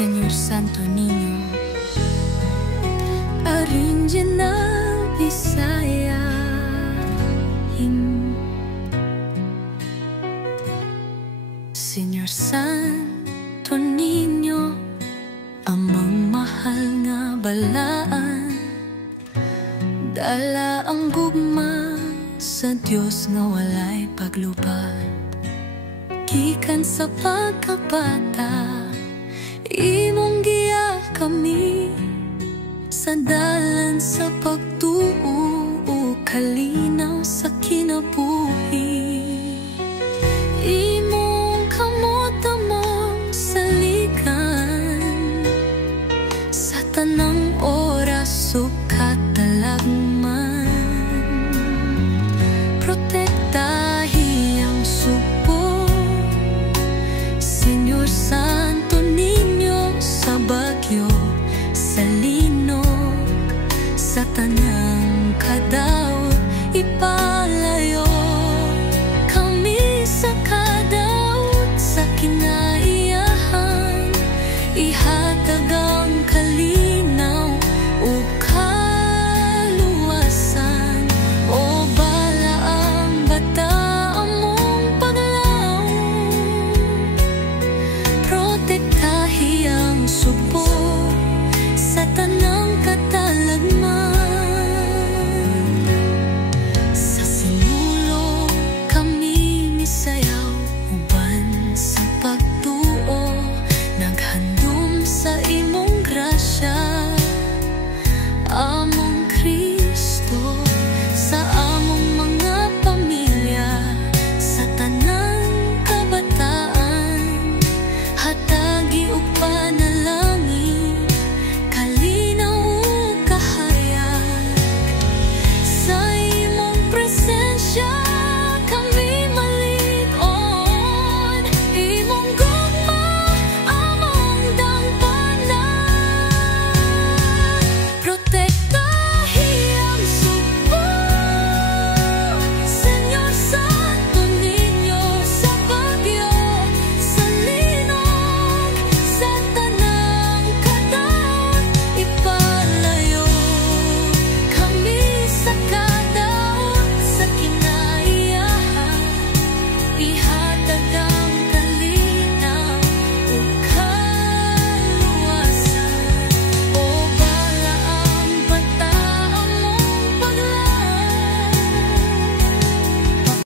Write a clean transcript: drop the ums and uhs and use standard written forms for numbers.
Señor Santo Niño, original Bisaya. Señor Santo Niño, amang mahal nga balaan, dala ang gugma sa Dios nga walay paglupad. Gikan sa pagkabata, imong giya kami sa dalan sa pagtuo, kalinaw sa